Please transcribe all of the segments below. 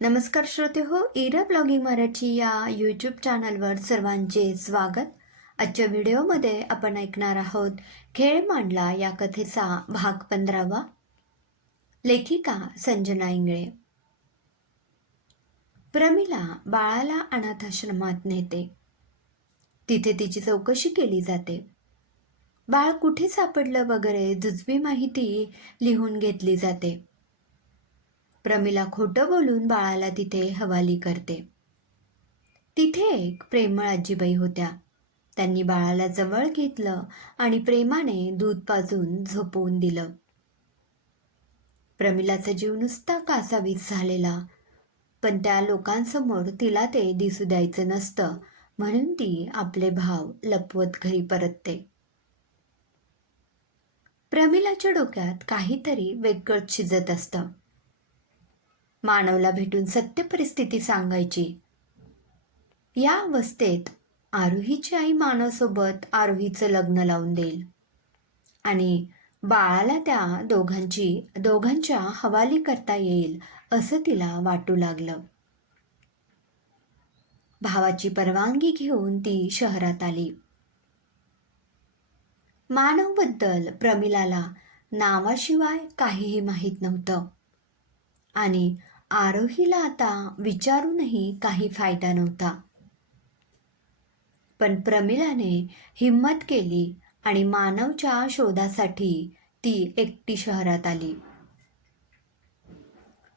नमस्कार श्रोते हो, इरा ब्लॉगिंग मराठी या यूट्यूब चॅनलवर सर्वांचे स्वागत. आजच्या व्हिडिओमध्ये आपण ऐकणार आहोत खेळ मांडला या कथेचा भाग 15वा. लेखिका संजना इंगळे. प्रमिला बाळाला अनाथाश्रमात नेते. तिथे तिची चौकशी केली जाते. बाळ कुठे सापडलं वगैरे जुजबी माहिती लिहून घेतली जाते. प्रमिला खोटं बोलून बाळाला तिथे हवाली करते. तिथे एक प्रेमळ आजीबाई होत्या. त्यांनी बाळाला जवळ घेतलं आणि प्रेमाने दूध पाजून झोपवून दिलं. प्रमिलाचा जीव नुसता कासावीस झालेला, पण त्या लोकांसमोर तिला ते दिसू द्यायचं नसतं, म्हणून ती आपले भाव लपवत घरी परतते. प्रमिलाच्या डोक्यात काहीतरी वेगळंच शिजत असतं. मानवला भेटून सत्य परिस्थिती सांगायची. या अवस्थेत आरोहीची आई मानवसोबत आरोहीचं लग्न लावून देईल आणि बाळाला त्या दोघांच्या हवाली करता येईल असं तिला वाटू लागलं. भावाची परवानगी घेऊन ती शहरात आली. मानवबद्दल प्रमिलाला नावाशिवाय काहीही माहीत नव्हतं आणि आरोहीला आता विचारूनही काही फायदा नव्हता. पण प्रमिलाने हिम्मत केली आणि मानवच्या शोधासाठी ती एकटी शहरात आली.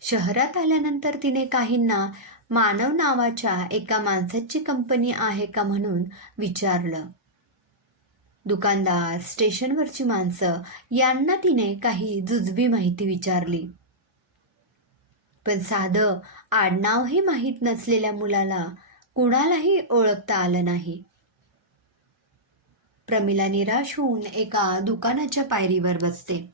शहरात आल्यानंतर तिने काहींना मानव नावाच्या एका माणसाची कंपनी आहे का म्हणून विचारलं. दुकानदार, स्टेशनवरची माणसं यांना तिने काही जुजबी माहिती विचारली. पण साधं आडनावही माहीत नसलेल्या मुलाला कुणालाही ओळखता आलं नाही. प्रमिला निराश होऊन एका दुकानाच्या पायरीवर बसते.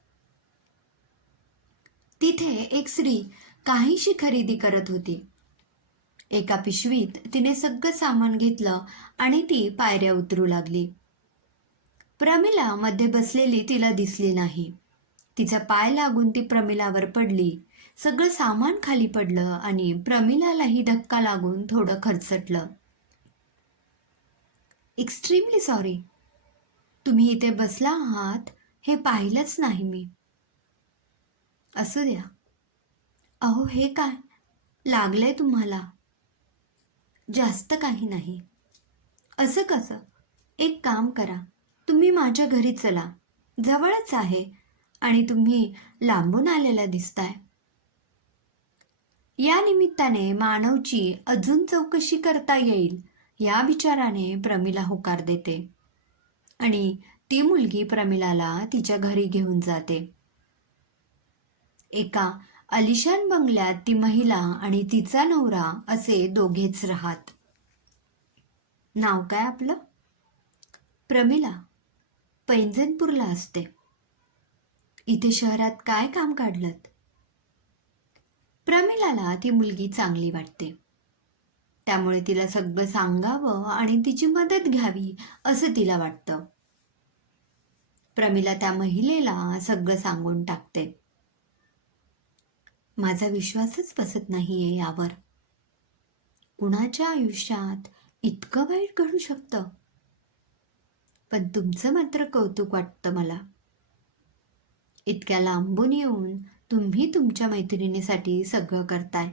तिथे एक स्त्री काहीशी खरेदी करत होती. एका पिशवीत तिने सगळं सामान घेतलं आणि ती पायऱ्या उतरू लागली. प्रमिला मध्ये बसलेली तिला दिसली नाही. तिचा पाय लागून ती प्रमिलावर पडली. सगळं सामान खाली पडलं आणि प्रमिलालाही धक्का लागून थोडं खरचटलं. Extremely sorry. तुम्ही इथे बसला आहात हे पाहिलंच नाही मी. असू द्या. अहो हे काय लागलंय तुम्हाला? जास्त काही नाही. असं कसं? एक काम करा, तुम्ही माझ्या घरी चला. जवळच आहे आणि तुम्ही लांबून आलेला दिसताय. या निमित्ताने मानवची अजून चौकशी करता येईल या विचाराने प्रमिला होकार देते आणि ती मुलगी प्रमिलाला तिच्या घरी घेऊन जाते. एका आलिशान बंगल्यात ती महिला आणि तिचा नवरा असे दोघेच राहत. नाव काय आपलं? प्रमिला. पैंजणपूरला असते. इथे शहरात काय काम काढलंत? प्रमिलाला ती मुलगी चांगली वाटते. त्यामुळे तिला सगळं सांगावं आणि तिची मदत घ्यावी असं तिला वाटतं. प्रमिला त्या महिलेला सगळं सांगून टाकते. माझा विश्वासच बसत नाहीये यावर. कुणाच्या आयुष्यात इतकं वाईट घडू शकतं? पण तुमचं मात्र कौतुक वाटतं मला. इतक्या लांबून येऊन तुम्ही तुमच्या मैत्रिणीसाठी सगळं करताय.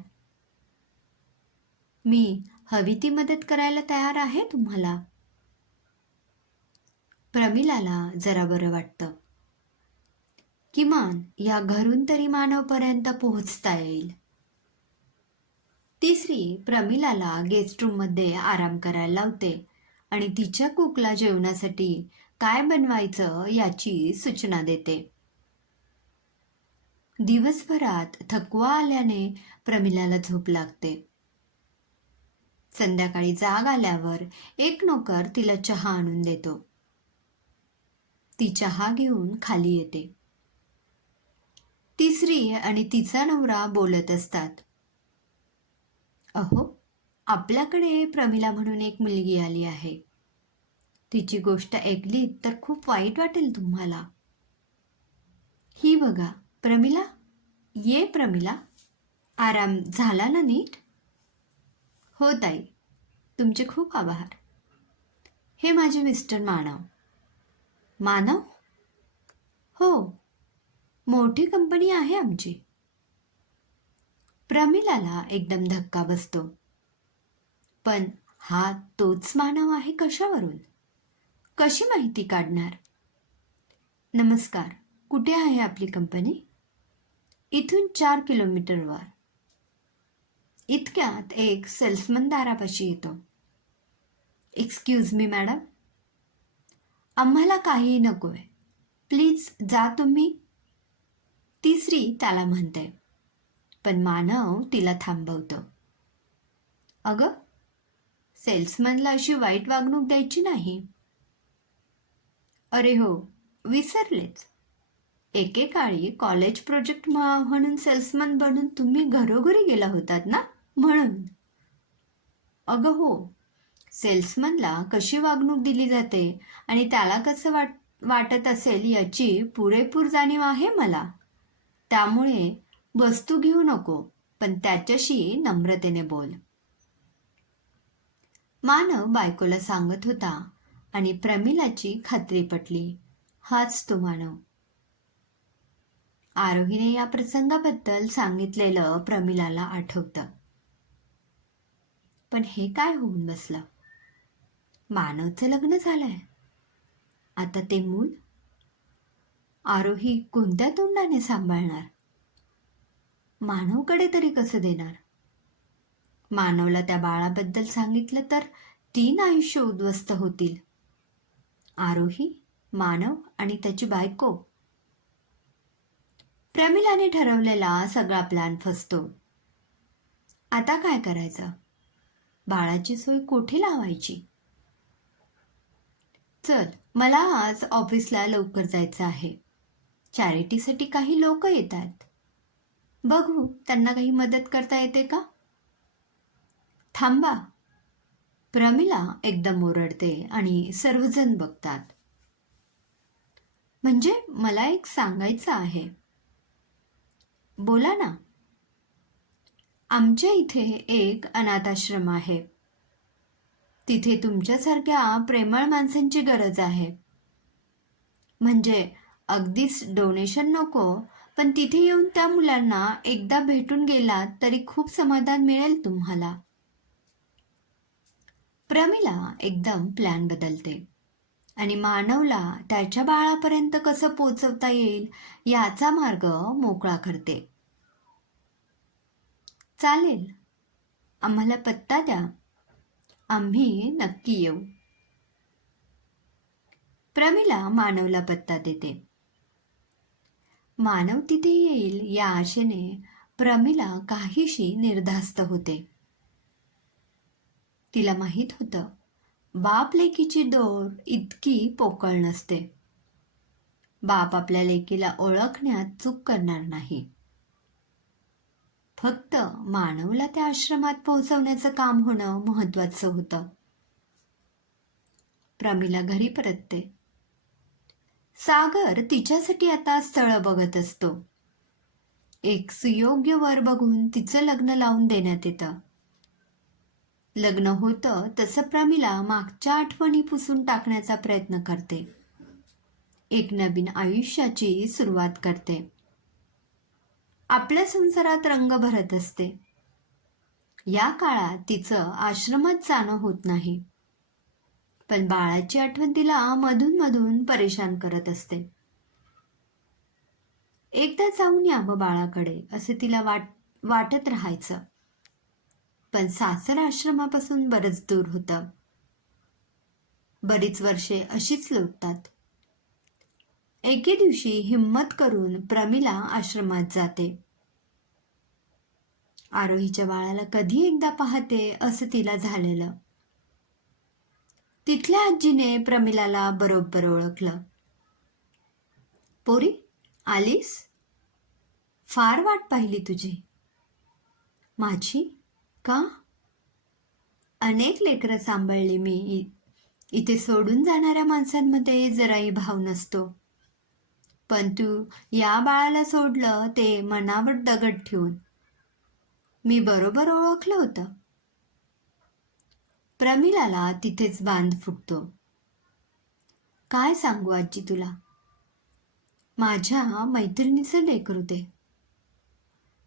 मी हवी ती मदत करायला तयार आहे तुम्हाला. प्रमिलाला जरा बरं वाटतं. किमान या घरून तरी मानवपर्यंत पोहोचता येईल. तिसरी प्रमिलाला गेस्ट रूममध्ये आराम करायला लावते आणि तिच्या कुकला जेवणासाठी काय बनवायचं याची सूचना देते. दिवसभरात थकवा आल्याने प्रमिलाला झोप लागते. संध्याकाळी जाग आल्यावर एक नोकर तिला चहा आणून देतो. ती चहा घेऊन खाली येते. तिसरी आणि तिचा नवरा बोलत असतात. अहो, आपल्याकडे प्रमिला म्हणून एक मुलगी आली आहे. तिची गोष्ट ऐकलीत तर खूप वाईट वाटेल तुम्हाला. ही बघा प्रमिला. ये प्रमिला. आराम झाला ना नीट? हो ताई, तुमचे खूप आभार. हे माझे मिस्टर मानव. मानव? हो, मोठी कंपनी आहे आमची. प्रमिलाला एकदम धक्का बसतो. पण हा तोच मानव आहे कशावरून? कशी माहिती काढणार? नमस्कार, कुठे आहे आपली कंपनी? इथून 4 किलोमीटरवर. इतक्यात एक सेल्समन दारापाशी येतो. एक्सक्यूज मी मॅडम, आम्हाला काहीही नकोय. प्लीज जा तुम्ही. ती स्त्री त्याला म्हणते, पण मानव तिला थांबवतो. अगं, सेल्समनला अशी वाईट वागणूक द्यायची नाही. अरे हो, विसरलेच. एकेकाळी कॉलेज प्रोजेक्ट म्हणून सेल्समन बनून तुम्ही घरोघरी गेला होतात ना, म्हणून. अगं हो, सेल्समनला कशी वागणूक दिली जाते आणि त्याला कसं वाटत असेल याची पुरेपूर जाणीव आहे मला. त्यामुळे वस्तू घेऊ नको, पण त्याच्याशी नम्रतेने बोल. मानव बायकोला सांगत होता आणि प्रमिलाची खात्री पटली. हाच तो मानव. आरोहीने या प्रसंगाबद्दल सांगितलेलं प्रमिलाला आठवतं. पण हे काय होऊन बसलं? मानवचं लग्न झालंय. आता ते मूल आरोही कोणत्या तोंडाने सांभाळणार? मानवकडे तरी कसं देणार? मानवला त्या बाळाबद्दल सांगितलं तर 3 आयुष्य उद्ध्वस्त होतील. आरोही, मानव आणि त्याची बायको. प्रमिलाने ठरवलेला सगळा प्लॅन फसतो. आता काय करायचं? बाळाची सोय कुठे लावायची? चल, मला आज ऑफिसला लवकर जायचं आहे. चॅरिटीसाठी काही लोक येतात. बघू त्यांना काही मदत करता येते का? थांबा, प्रमिला एकदम ओरडते आणि सर्वजण बघतात. म्हणजे मला एक सांगायचं आहे. बोला ना. आमच्या इथे एक अनाथाश्रम आहे. तिथे तुमच्यासारख्या प्रेमळ माणसांची गरज आहे. म्हणजे अगदीच डोनेशन नको, पण तिथे येऊन त्या मुलांना एकदा भेटून गेलात तरी खूप समाधान मिळेल तुम्हाला. प्रमिला एकदम प्लॅन बदलते आणि मानवला त्याच्या बाळापर्यंत कसं पोचवता येईल याचा मार्ग मोकळा करते. चालेल, आम्हाला पत्ता द्या, आम्ही नक्की येऊ. प्रमिला मानवला पत्ता देते. मानव तिथे येईल या आशेने प्रमिला काहीशी निर्धास्त होते. तिला माहीत होतं, बाप लेकीची दोर इतकी पोकळ नसते. बाप आपल्या लेकीला ओळखण्यात चूक करणार नाही. फक्त मानवला त्या आश्रमात पोहोचवण्याचं काम होणं महत्वाचं होतं. प्रमिला घरी परतते. सागर तिच्यासाठी आता स्थळ बघत असतो. एक सुयोग्य वर बघून तिचं लग्न लावून देण्यात येतं. लग्न होतं तसं प्रमिला मागच्या आठवणी पुसून टाकण्याचा प्रयत्न करते. एक नवीन आयुष्याची सुरुवात करते. आपल्या संसारात रंग भरत असते. या काळात तिचं आश्रमात जाणं होत नाही. पण बाळाची आठवण तिला मधून मधून परेशान करत असते. एकदा जाऊन यावं बाळाकडे असे तिला वाटत राहायचं. पण सासर आश्रमापासून बरंच दूर होतं. बरीच वर्षे अशीच लोटतात. एके दिवशी हिम्मत करून प्रमिला आश्रमात जाते. आरोहीच्या बाळाला कधी एकदा पाहते असं तिला झालेलं. तिथल्या आजीने प्रमिलाला बरोबर ओळखलं. पोरी, आलीस? फार वाट पाहिली तुझी. माझी? का? अनेक लेकरं सांभाळली मी. इथे सोडून जाणाऱ्या माणसांमध्ये जराही भाव नसतो. पण तू या बाळाला सोडलं ते मनावर दगड ठेवून. मी बरोबर ओळखलं होतं. प्रमिलाला तिथेच बांध फुटतो. काय सांगू आजी तुला? माझ्या मैत्रिणीचं लेकरू ते.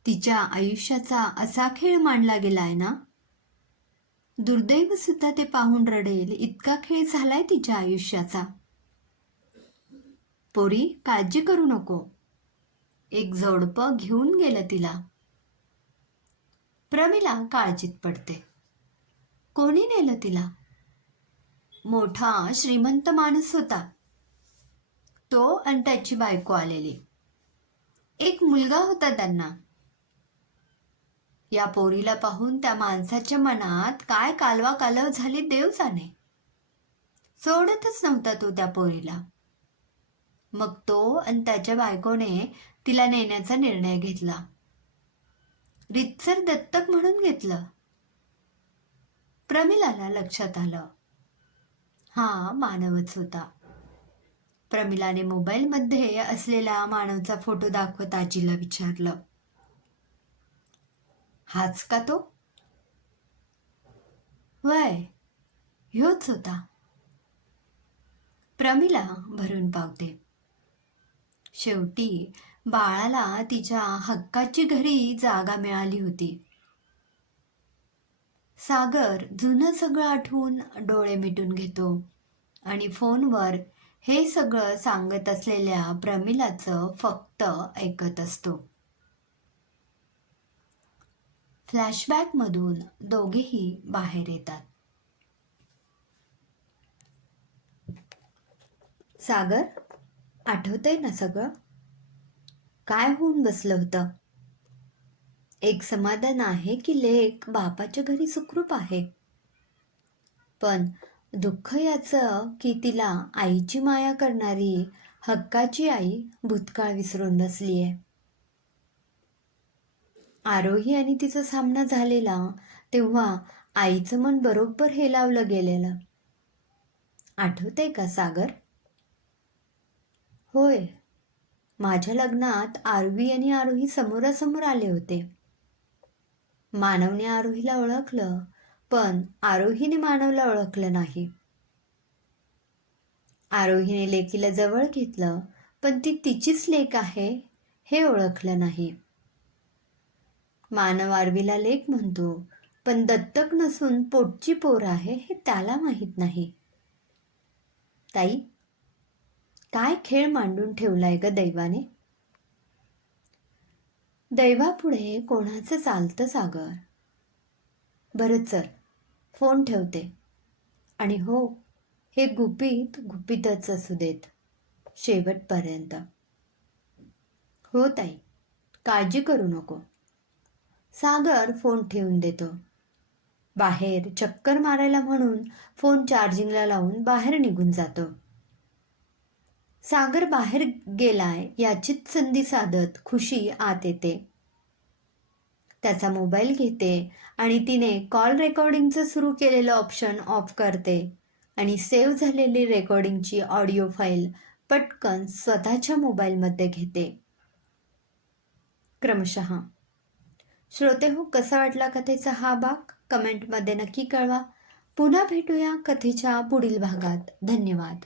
तिच्या आयुष्याचा असा खेळ मांडला गेलाय ना, दुर्दैव सुद्धा ते पाहून रडेल इतका खेळ झालाय तिच्या आयुष्याचा. पोरी, काळजी करू नको. एक जोडपं घेऊन गेलं तिला. प्रमिला काळजीत पडते. कोणी नेलं तिला? मोठा श्रीमंत माणूस होता. तो आणि त्याची बायको आलेली. एक मुलगा होता त्यांना. या पोरीला पाहून त्या माणसाच्या मनात काय कालवा कालव झाली देव जाणे. सोडतच नव्हता तो त्या पोरीला. मग तो आणि त्याच्या बायकोने तिला नेण्याचा निर्णय घेतला. रीतसर दत्तक म्हणून घेतलं. प्रमिलाला लक्षात आलं, हा मानवच होता. प्रमिलाने मोबाईलमध्ये असलेला मानवचा फोटो दाखवत आजीला विचारलं, हाच का तो? वय, ह्योच होता. प्रमिला भरून पावते. शेवटी बाळाला तिच्या हक्काची घरी जागा मिळाली होती. सागर जुनं सगळं आठवून डोळे मिटून घेतो आणि फोनवर हे सगळं सांगत असलेल्या प्रमिलाचं फक्त ऐकत असतो. फ्लॅशबॅकमधून दोघेही बाहेर येतात. सागर, आठवतंय ना सगळं? काय होऊन बसलं होतं? एक समाधान आहे की लेक बापाच्या घरी सुखरूप आहे. पण दुःख याचं की तिला आईची माया करणारी हक्काची आई भूतकाळ विसरून बसलीये. आरोही आणि तिचा सामना झालेला तेव्हा आईचं मन बरोबर हेलावलं गेलेलं. आठवतंय का सागर? होय, माझ्या लग्नात आरवी आणि आरोही समोरासमोर आले होते. मानवने आरोहीला ओळखलं, पण आरोहीने मानवला ओळखलं नाही. आरोहीने लेकीला जवळ घेतलं, पण ती तिचीच लेक आहे हे ओळखलं नाही. मानव आरवीला लेक म्हणतो, पण दत्तक नसून पोटची पोर आहे हे त्याला माहीत नाही. ताई, काय खेळ मांडून ठेवलाय ग दैवाने? दैवापुढे कोणाचं चालतं सागर? बरं चल, फोन ठेवते. आणि हो, हे गुपित गुपितच असू देत शेवटपर्यंत. हो ताई, काळजी करू नको. सागर फोन ठेवून देतो. बाहेर चक्कर मारायला म्हणून फोन चार्जिंगला लावून बाहेर निघून जातो. सागर बाहेर गेलाय याचीच संधी साधत खुशी आत येते. त्याचा मोबाईल घेते आणि तिने कॉल रेकॉर्डिंगचं सुरू केलेलं ऑप्शन ऑफ करते आणि सेव्ह झालेली रेकॉर्डिंगची ऑडिओ फाईल पटकन स्वतःच्या मोबाईलमध्ये घेते. क्रमशः. श्रोते हो, कसा वाटला कथेचा हा भाग कमेंटमध्ये नक्की कळवा. पुन्हा भेटूया कथेच्या पुढील भागात. धन्यवाद.